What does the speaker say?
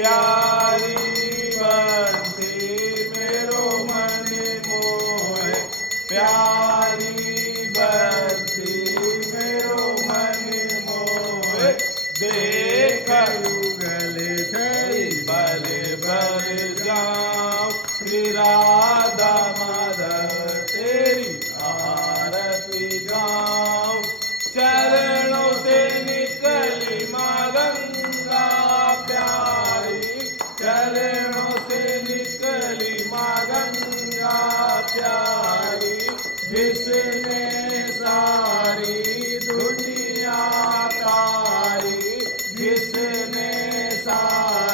प्यारी बंसी मेरो मन मोहे, प्यारी बंसी मेरो मन मोहे। देख युगल छई बल बल जाऊं, श्री राधा माधव तेरी आरती गाऊं। चरणों से निकली माँ गंगा प्यारी, चरणों से निकली माँ गंगा प्यारी। जिसने सारी दुनिया तारी, जिसने सारी